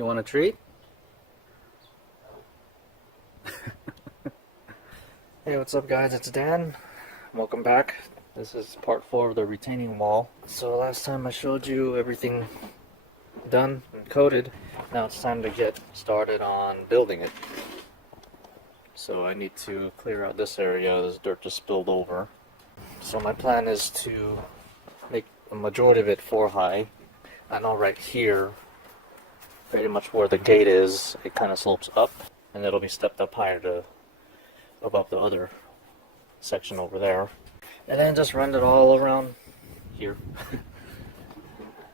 You want a treat? Hey, what's up guys? It's Dan. Welcome back. This is part 4 of the retaining wall. So last time I showed you everything done and coated. Now it's time to get started on building it. So I need to clear out this area. This dirt just spilled over. So my plan is to make a majority of it 4-high. I know right here, pretty much where the gate is, it kind of slopes up, and it'll be stepped up higher to above the other section over there. And then just run it all around here.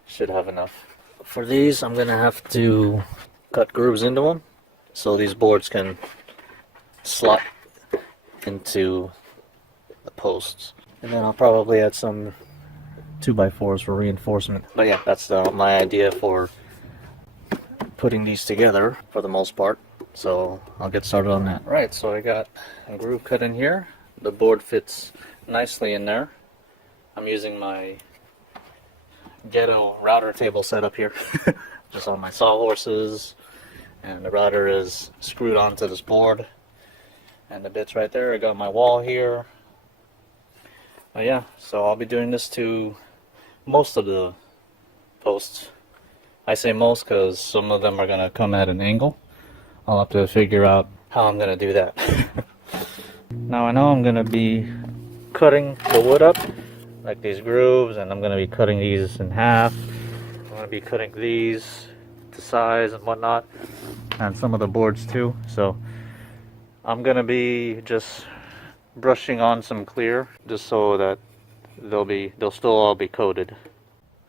Should have enough. For these, I'm gonna have to cut grooves into them so these boards can slot into the posts. And then I'll probably add some 2x4s for reinforcement. But yeah, that's my idea for putting these together for the most part. So I'll get started on that. Right, so I got a groove cut in here. The board fits nicely in there. I'm using my ghetto router table set up here. Just on my sawhorses. And the router is screwed onto this board. And the bit's right there. I got my wall here. But yeah, so I'll be doing this to most of the posts. I say most because some of them are going to come at an angle. I'll have to figure out how I'm going to do that. Now I know I'm going to be cutting the wood up, like these grooves, and I'm going to be cutting these in half. I'm going to be cutting these to size and whatnot, and some of the boards too. So I'm going to be just brushing on some clear, just so that they'll still all be coated.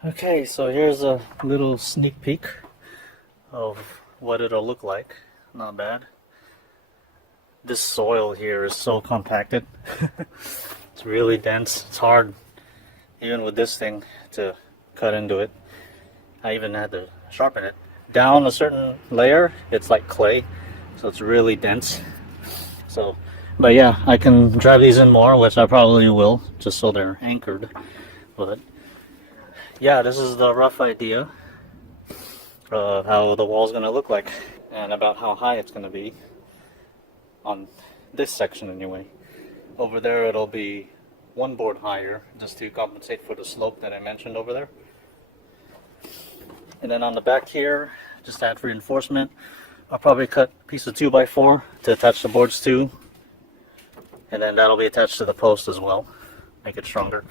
Okay, so here's a little sneak peek of what it'll look like. Not bad. This soil here is so compacted. It's really dense. It's hard, even with this thing, to cut into it. I even had to sharpen it. Down a certain layer, it's like clay, so it's really dense. So, but yeah, I can drive these in more, which I probably will, just so they're anchored. But yeah, this is the rough idea of how the wall's gonna look like, and about how high it's gonna be on this section anyway. Over there it'll be one board higher, just to compensate for the slope that I mentioned over there. And then on the back here, just add reinforcement. I'll probably cut a piece of 2x4 to attach the boards to, and then that'll be attached to the post as well, make it stronger.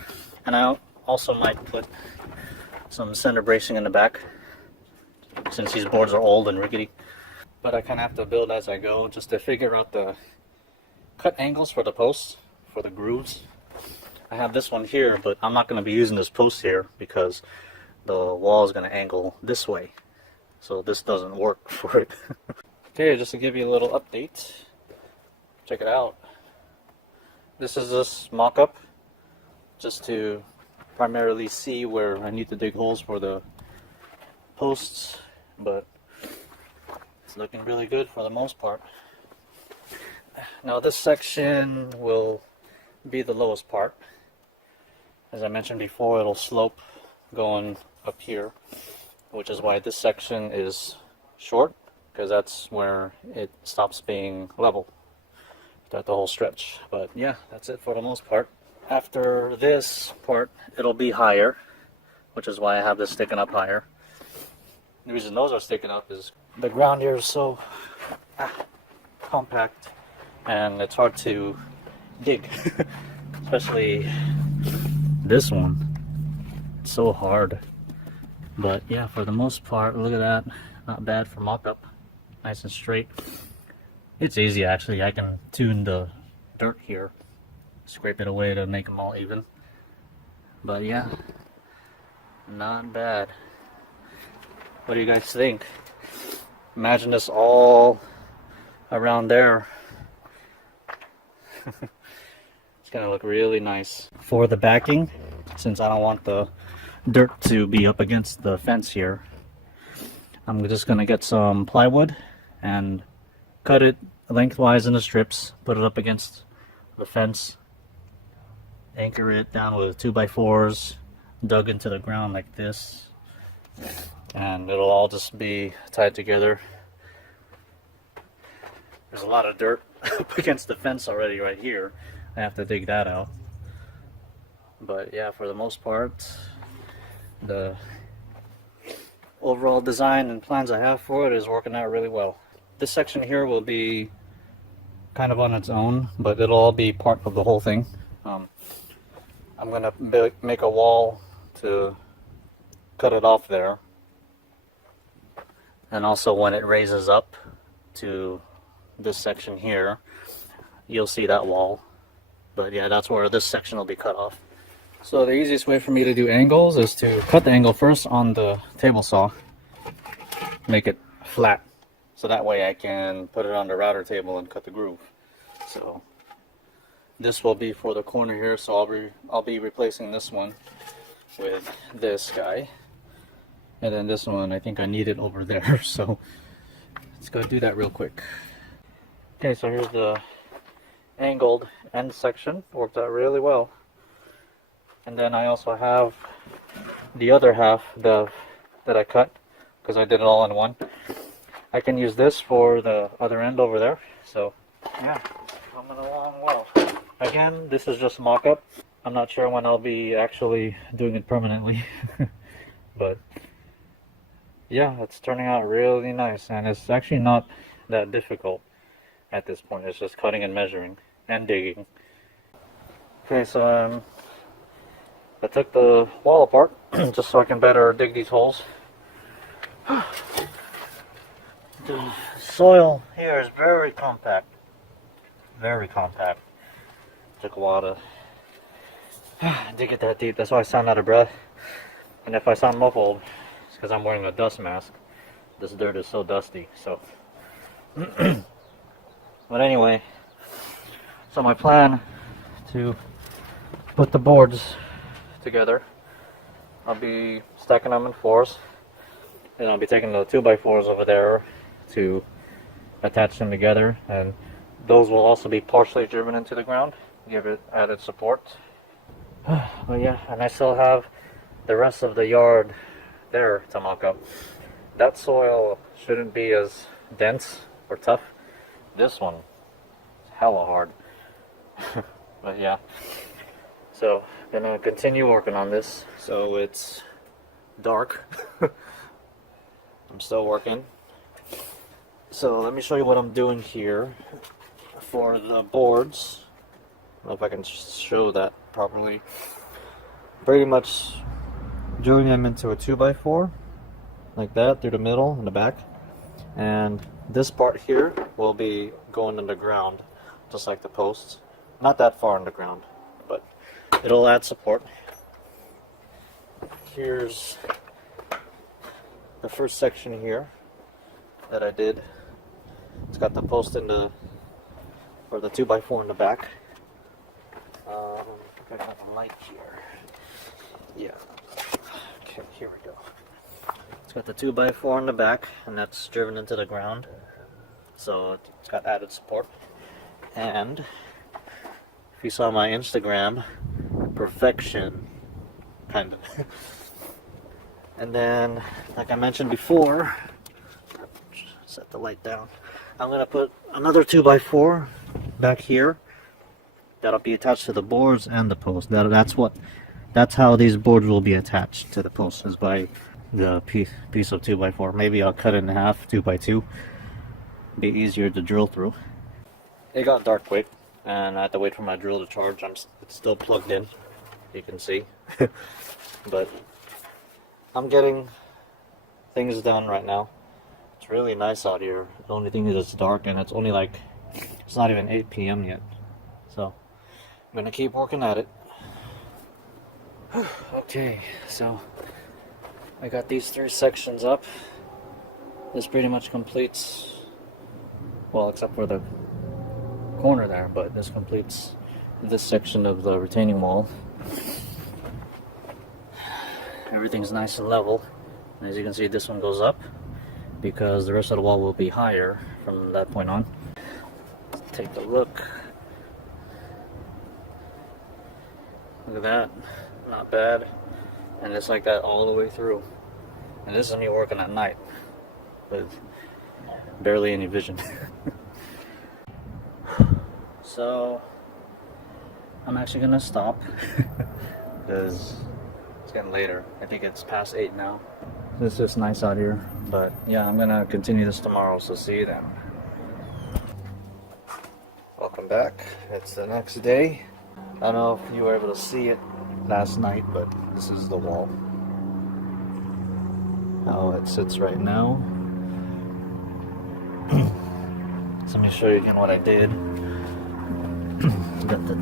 And I also might put some center bracing in the back, since these boards are old and rickety. But I kind of have to build as I go, just to figure out the cut angles for the posts, for the grooves. I have this one here, but I'm not going to be using this post here because the wall is going to angle this way, so this doesn't work for it. Okay, just to give you a little update, check it out. This is just mock-up, just to primarily see where I need to dig holes for the posts, but it's looking really good for the most part. Now this section will be the lowest part. As I mentioned before, it'll slope going up here, which is why this section is short, because that's where it stops being level throughout the whole stretch. But yeah, that's it for the most part. After this part, it'll be higher, which is why I have this sticking up higher. The reason those are sticking up is the ground here is so compact and it's hard to dig. Especially this one. It's so hard. But yeah, for the most part, look at that. Not bad for mock-up. Nice and straight. It's easy actually. I can tune the dirt here, scrape it away to make them all even. But yeah, not bad. What do you guys think? Imagine this all around there. It's gonna look really nice. For the backing, since I don't want the dirt to be up against the fence here, I'm just gonna get some plywood and cut it lengthwise into strips, put it up against the fence, anchor it down with 2x4s dug into the ground like this, and it'll all just be tied together. There's a lot of dirt up against the fence already right here. I have to dig that out. But yeah, for the most part, the overall design and plans I have for it is working out really well. This section here will be kind of on its own, but it'll all be part of the whole thing. I'm gonna make a wall to cut it off there, and also when it raises up to this section here, you'll see that wall. But yeah, that's where this section will be cut off. So the easiest way for me to do angles is to cut the angle first on the table saw, make it flat, so that way I can put it on the router table and cut the groove. So this will be for the corner here, so I'll be replacing this one with this guy, and then this one I think I need it over there. So let's go do that real quick. Okay, so here's the angled end section. Worked out really well. And then I also have the other half that I cut, because I did it all in one. I can use this for the other end over there. So yeah, coming along well. Again, this is just mock-up. I'm not sure when I'll be actually doing it permanently. But yeah, it's turning out really nice, and it's actually not that difficult at this point. It's just cutting and measuring and digging. Okay, so I took the wall apart just so I can better dig these holes. The soil here is very compact. Very compact. Took a while to dig it that deep. That's why I sound out of breath. And if I sound muffled, it's because I'm wearing a dust mask. This dirt is so dusty. So, but anyway, so my plan to put the boards together, I'll be stacking them in fours, and I'll be taking the 2x4s over there to attach them together, and those will also be partially driven into the ground, give it added support. But yeah, and I still have the rest of the yard there to mock up. That soil shouldn't be as dense or tough. This one is hella hard. But yeah, so gonna continue working on this. So it's dark. I'm still working. So let me show you what I'm doing here for the boards. I don't know if I can show that properly. Pretty much drilling them into a 2x4 like that through the middle and the back, and this part here will be going underground just like the posts. Not that far underground, but it'll add support. Here's the first section here that I did. It's got the post in the, or the 2x4 in the back. I got a light here. Yeah. Okay, here we go. It's got the 2x4 in the back, and that's driven into the ground. So it's got added support. And if you saw my Instagram, perfection, kind of. And then, like I mentioned before, set the light down. I'm gonna put another 2x4 back here. That'll be attached to the boards and the post. That's how these boards will be attached to the post, is by the piece of 2x4. Maybe I'll cut it in half, 2x2. Be easier to drill through. It got dark quick, and I had to wait for my drill to charge. It's still plugged in, you can see. But I'm getting things done right now. It's really nice out here. The only thing is it's dark, and it's only like, it's not even 8 p.m. yet. So I'm gonna keep working at it. Okay, so I got these 3 sections up. This pretty much completes, well, except for the corner there, but this completes this section of the retaining wall. Everything's nice and level. As you can see, this one goes up because the rest of the wall will be higher from that point on. Let's take a look. Look at that. Not bad. And it's like that all the way through. And this is me working at night with barely any vision. So I'm actually gonna stop because it's getting later. I think it's past 8 now. It's just nice out here. But yeah, I'm gonna continue this tomorrow, so see you then. Welcome back. It's the next day. I don't know if you were able to see it last night, but this is the wall. How it sits right now. So let me show you again what I did. Got the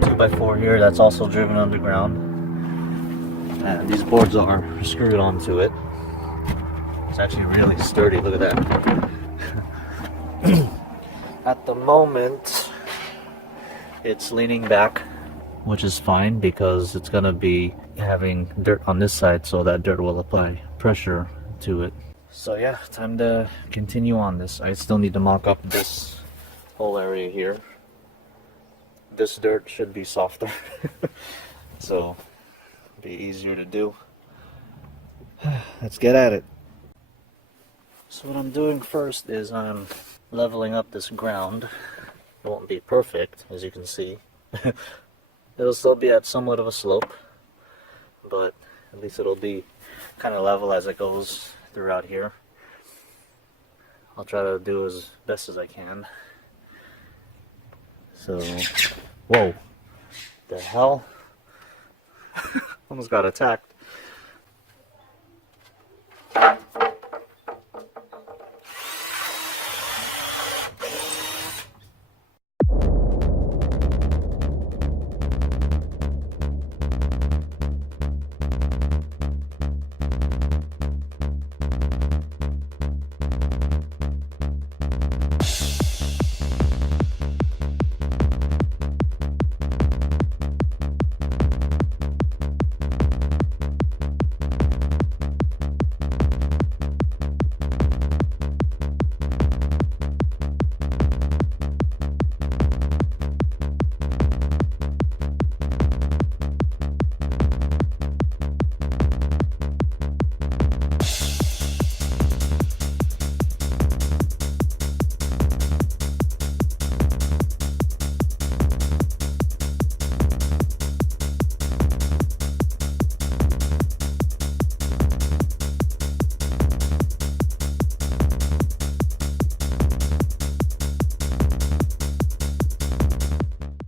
2x4 here that's also driven underground. And these boards are screwed onto it. It's actually really sturdy, look at that. At the moment, it's leaning back, which is fine because it's gonna be having dirt on this side, so that dirt will apply pressure to it. So yeah, time to continue on this. I still need to mock up this whole area here. This dirt should be softer, so be easier to do. Let's get at it. So what I'm doing first is I'm leveling up this ground. It won't be perfect, as you can see. It'll still be at somewhat of a slope, but at least it'll be kind of level as it goes throughout here. I'll try to do as best as I can. So, whoa, the hell? Almost got attacked.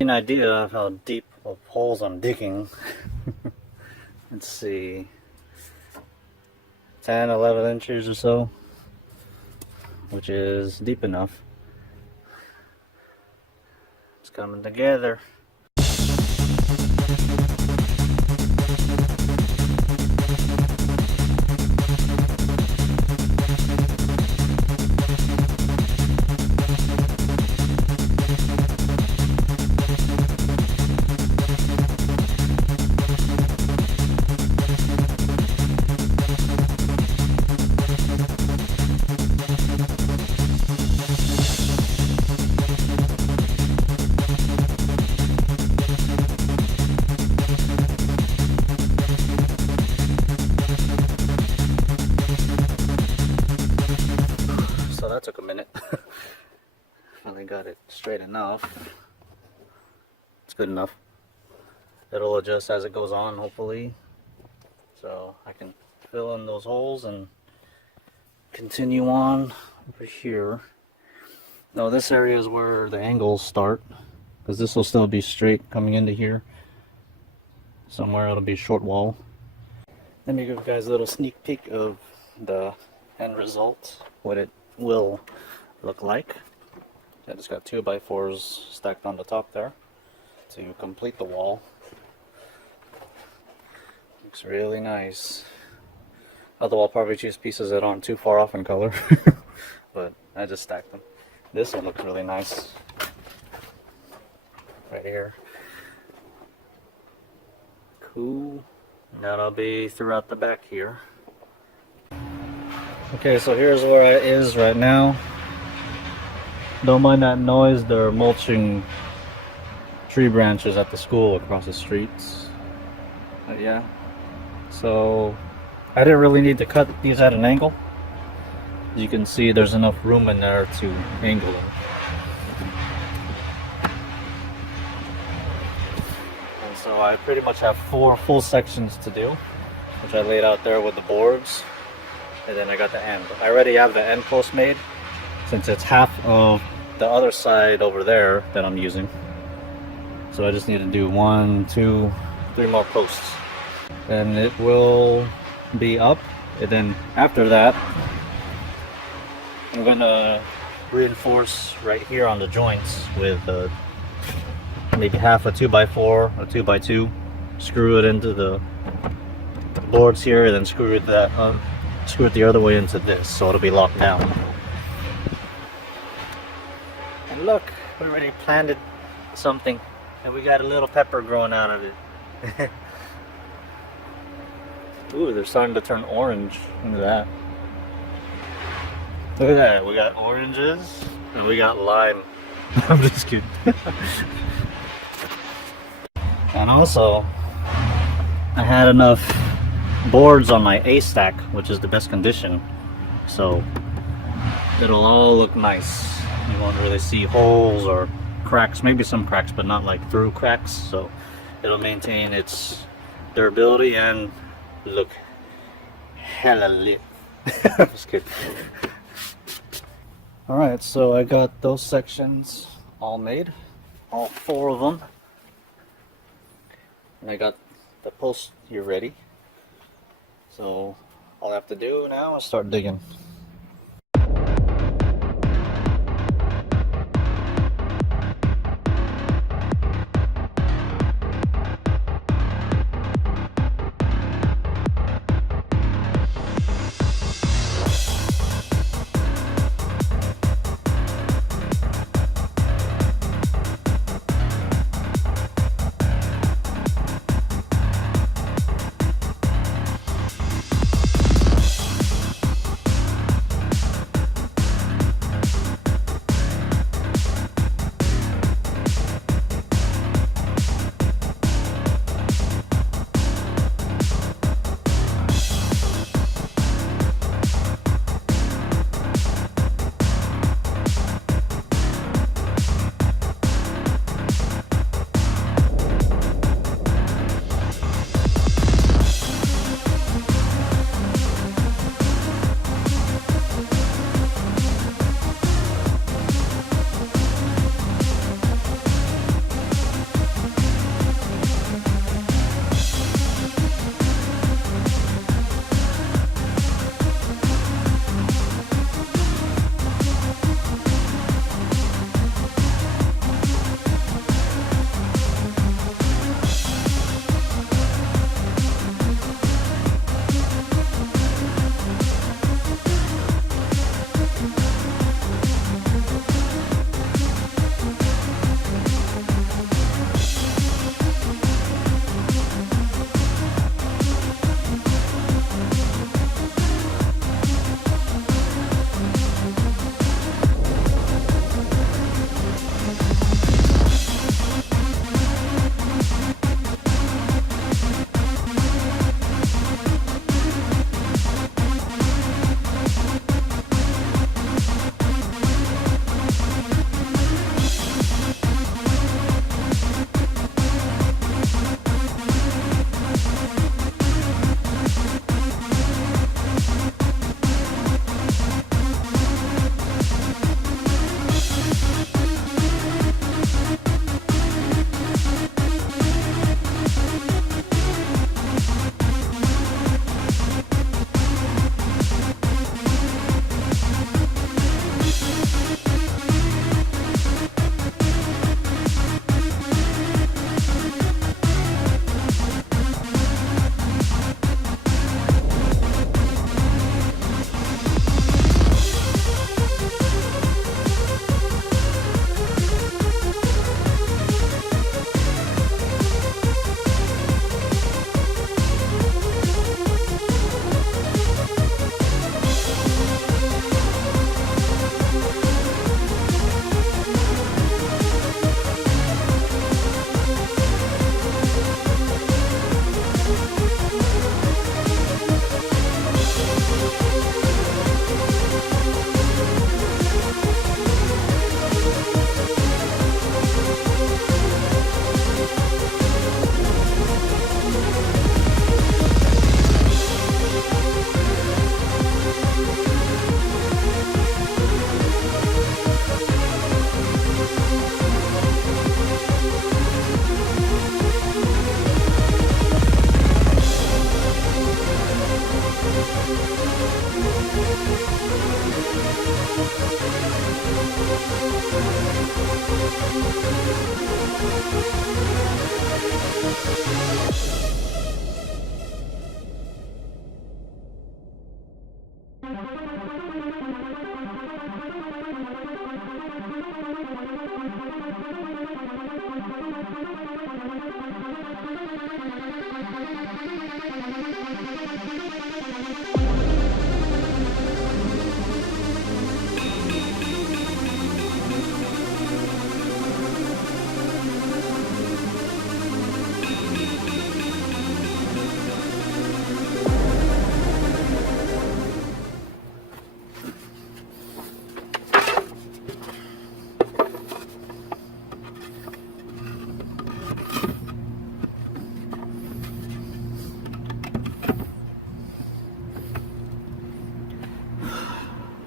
An idea of how deep of holes I'm digging. Let's see, 10-11 inches or so, which is deep enough. It's coming together. That took a minute. Finally got it straight enough. It's good enough. It'll adjust as it goes on, hopefully. So I can fill in those holes and continue on over here. Now this area is where the angles start, because this will still be straight coming into here. Somewhere it'll be short wall. Let me give you guys a little sneak peek of the end result, what it will look like. I just got 2x4s stacked on the top there to complete the wall. Looks really nice. Other wall probably choose pieces that aren't too far off in color, but I just stacked them. This one looks really nice right here. Cool. That'll be throughout the back here. Okay, so here's where it is right now. Don't mind that noise, they're mulching tree branches at the school across the streets. But yeah, so I didn't really need to cut these at an angle. As you can see, there's enough room in there to angle them. And so I pretty much have 4 full sections to do, which I laid out there with the boards. And then I got the end. I already have the end post made, since it's half of the other side over there that I'm using. So I just need to do 1, 2, 3 more posts. And it will be up. And then after that, I'm gonna reinforce right here on the joints with maybe half a 2x4 or 2x2. Screw it into the boards here, and then screw it the other way into this, so it'll be locked down. And look, we already planted something, and we got a little pepper growing out of it. Ooh, they're starting to turn orange. Look at that. Look at that. We got oranges and we got lime. I'm just kidding. And also, I had enough boards on my A stack, which is the best condition, so it'll all look nice. You won't really see holes or cracks, maybe some cracks, but not like through cracks, so it'll maintain its durability and look hella lit. Just kidding. Alright, so I got those sections all made, all 4 of them, and I got the post here ready. So all I have to do now is start digging.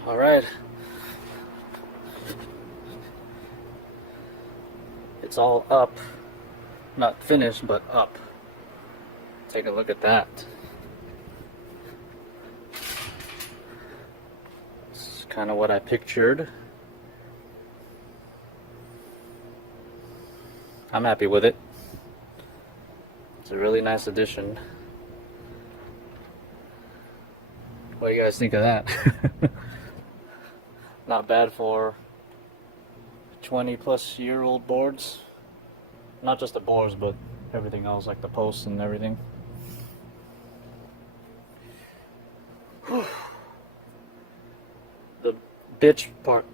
All right. It's all up. Not finished, but up. Take a look at that. It's kind of what I pictured. I'm happy with it. It's a really nice addition. What do you guys think of that? Not bad for 20-plus-year-old boards. Not just the boards, but everything else, like the posts and everything. The bitch part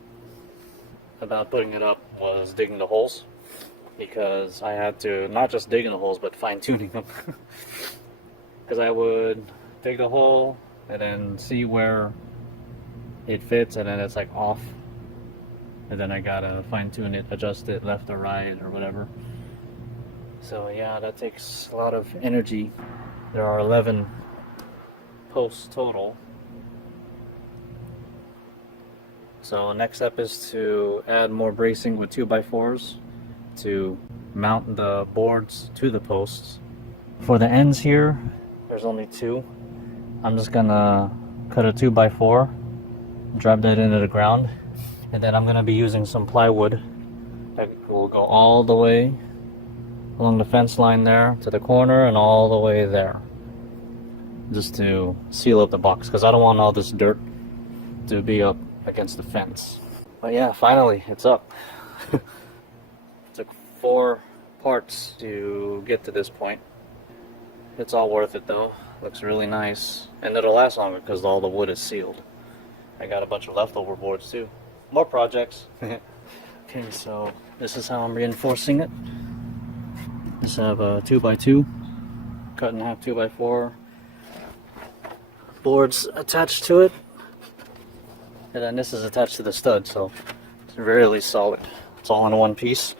about putting it up was digging the holes, because I had to not just dig in the holes, but fine-tuning them. Because I would dig the hole and then see where it fits, and then it's like off, and then I gotta fine-tune it, adjust it left or right or whatever. So yeah, that takes a lot of energy. There are 11 posts total. So next step is to add more bracing with 2x4s to mount the boards to the posts. For the ends here, there's only 2. I'm just gonna cut a 2x4, drive that into the ground, and then I'm gonna be using some plywood that will go all the way along the fence line there to the corner and all the way there, just to seal up the box, because I don't want all this dirt to be up against the fence. But yeah, finally it's up. It took 4 parts to get to this point. It's all worth it though. Looks really nice, and it'll last longer because all the wood is sealed. I got a bunch of leftover boards too. More projects. Okay, so this is how I'm reinforcing it. Just have a 2x2, cut in half 2x4 boards attached to it, and then this is attached to the stud, so it's really solid. It's all in one piece.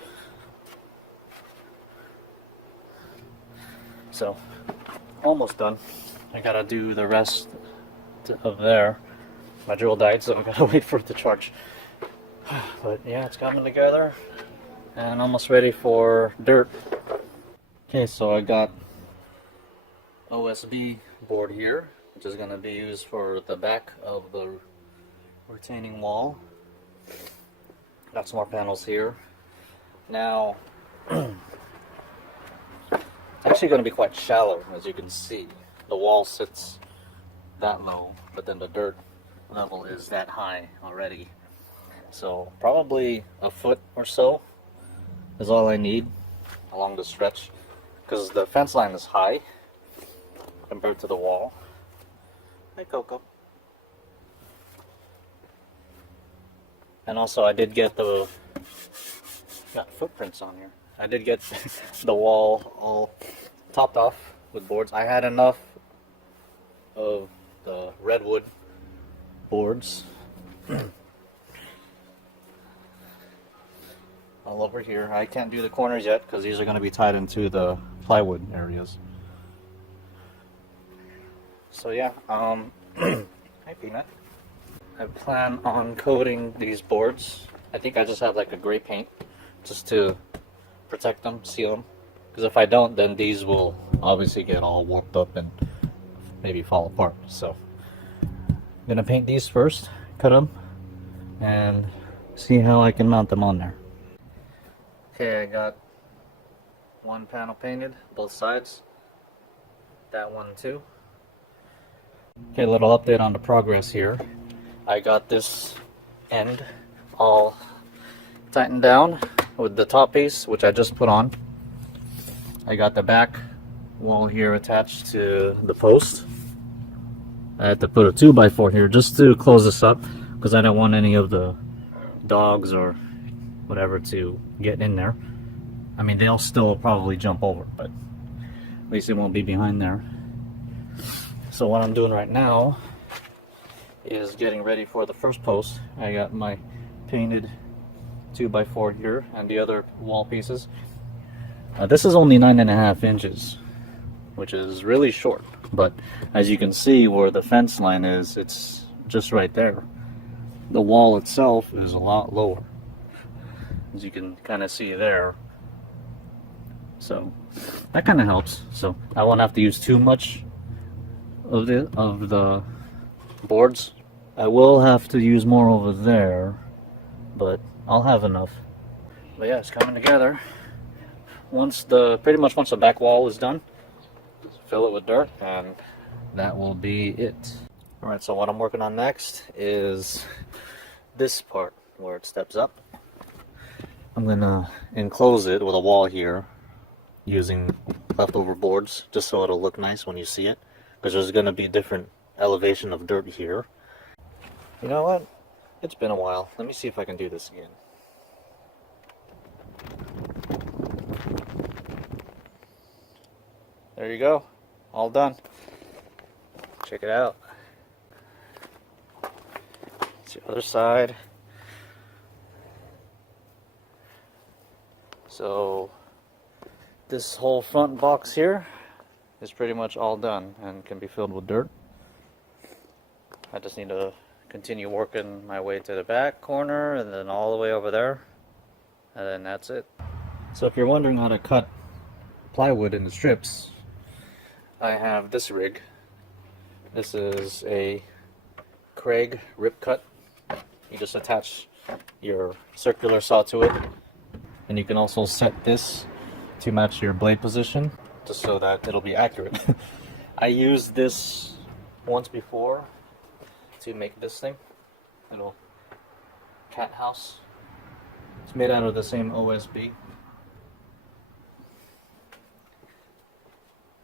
So almost done. I gotta do the rest of there. My drill died, so I gotta wait for it to charge. But yeah, it's coming together and almost ready for dirt. Okay, so I got OSB board here, which is gonna be used for the back of the retaining wall. Got some more panels here. Now, it's actually gonna be quite shallow, as you can see. The wall sits that low, but then the dirt level is that high already. So probably a foot or so is all I need along the stretch, because the fence line is high compared to the wall. Hi, Coco. And also I did get got footprints on here. I did get the wall all topped off with boards. I had enough of the redwood boards all over here. I can't do the corners yet because these are going to be tied into the plywood areas. So yeah, hi Peanut. I plan on coating these boards. I think I just have like a gray paint just to protect them, seal them. Because if I don't, then these will obviously get all warped up and maybe fall apart. So I'm gonna paint these first, cut them, and see how I can mount them on there. Okay, I got one panel painted, both sides. That one too. Okay, a little update on the progress here. I got this end all tightened down with the top piece, which I just put on. I got the back wall here attached to the post. I had to put a 2x4 here just to close this up because I don't want any of the dogs or whatever to get in there. I mean, they'll still probably jump over, but at least it won't be behind there. So what I'm doing right now is getting ready for the first post. I got my painted 2x4 here and the other wall pieces. This is only 9.5 inches, which is really short, but as you can see where the fence line is, it's just right there. The wall itself is a lot lower, as you can kind of see there. So that kind of helps. So I won't have to use too much of the boards. I will have to use more over there, but I'll have enough. But yeah, it's coming together. Pretty much once the back wall is done, fill it with dirt, and that will be it. All right, so what I'm working on next is this part where it steps up. I'm gonna enclose it with a wall here using leftover boards just so it'll look nice when you see it, because there's gonna be different elevation of dirt here. You know what? It's been a while. Let me see if I can do this again. There you go. All done. Check it out. It's the other side. So this whole front box here is pretty much all done and can be filled with dirt. I just need to continue working my way to the back corner and then all the way over there, and then that's it. So if you're wondering how to cut plywood into strips, I have this rig. This is a Craig Rip Cut. You just attach your circular saw to it, and you can also set this to match your blade position just so that it'll be accurate. I used this once before to make this thing, little cat house. It's made out of the same OSB.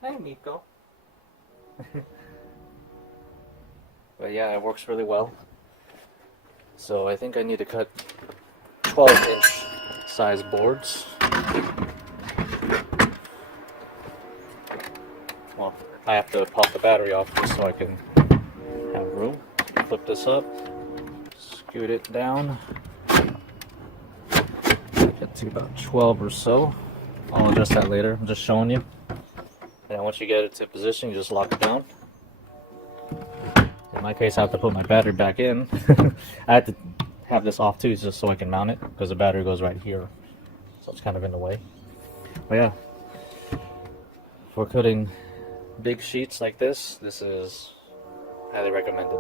Hi, Miko. But yeah, it works really well. So I think I need to cut 12-inch size boards. Well, I have to pop the battery off just so I can have room. Flip this up, scoot it down, get to about 12 or so. I'll adjust that later. I'm just showing you. And once you get it to position, you just lock it down. In my case, I have to put my battery back in. I had to have this off too, just so I can mount it, because the battery goes right here. So it's kind of in the way. But yeah, for cutting big sheets like this is highly recommended.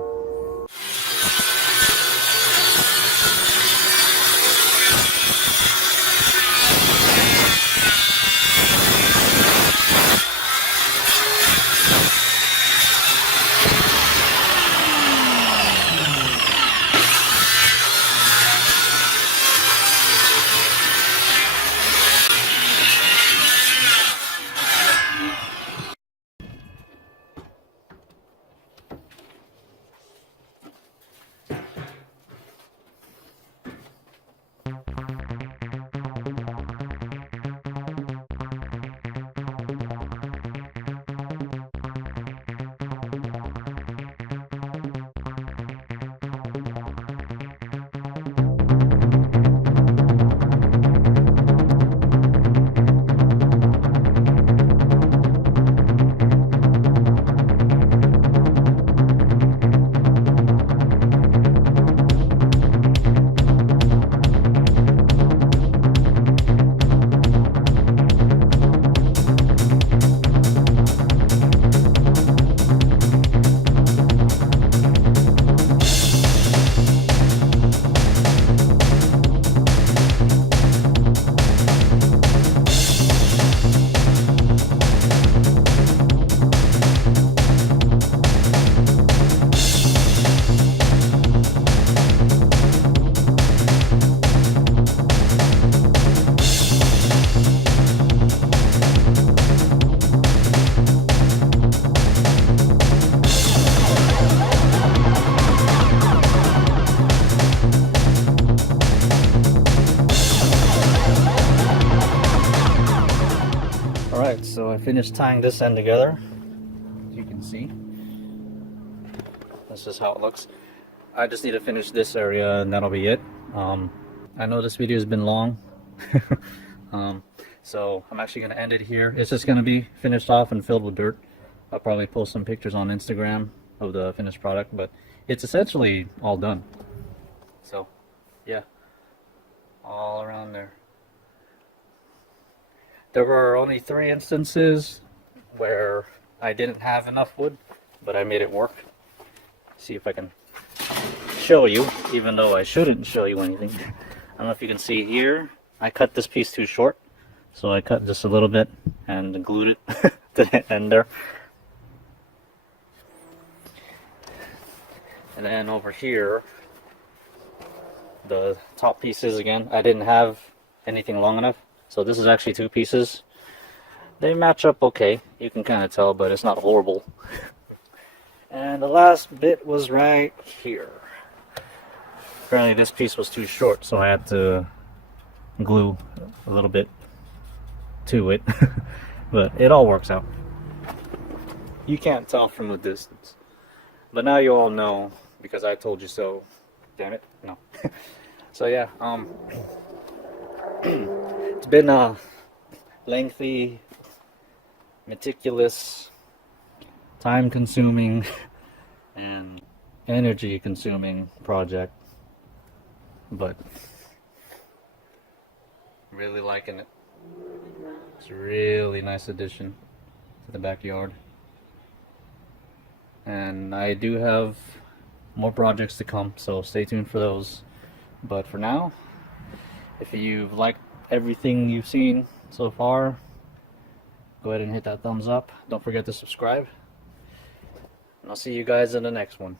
I finished tying this end together. As you can see, this is how it looks. I just need to finish this area and that'll be it. I know this video has been long. So I'm actually going to end it here. It's just going to be finished off and filled with dirt. I'll probably post some pictures on Instagram of the finished product, but it's essentially all done. So yeah, all around there. There were only 3 instances where I didn't have enough wood, but I made it work. See if I can show you, even though I shouldn't show you anything. I don't know if you can see here, I cut this piece too short, so I cut just a little bit and glued it to the end there. And then over here, the top pieces again, I didn't have anything long enough, so this is actually 2 pieces. They match up okay, you can kind of tell, but it's not horrible. And the last bit was right here. Apparently this piece was too short, so I had to glue a little bit to it. But it all works out. You can't tell from the distance, but now you all know because I told you so. Damn it, no. So yeah, it's been a lengthy, meticulous, time-consuming and energy-consuming project, but really liking it. It's a really nice addition to the backyard, and I do have more projects to come, so stay tuned for those. But for now, if you've liked everything you've seen so far, go ahead and hit that thumbs up. Don't forget to subscribe, and I'll see you guys in the next one.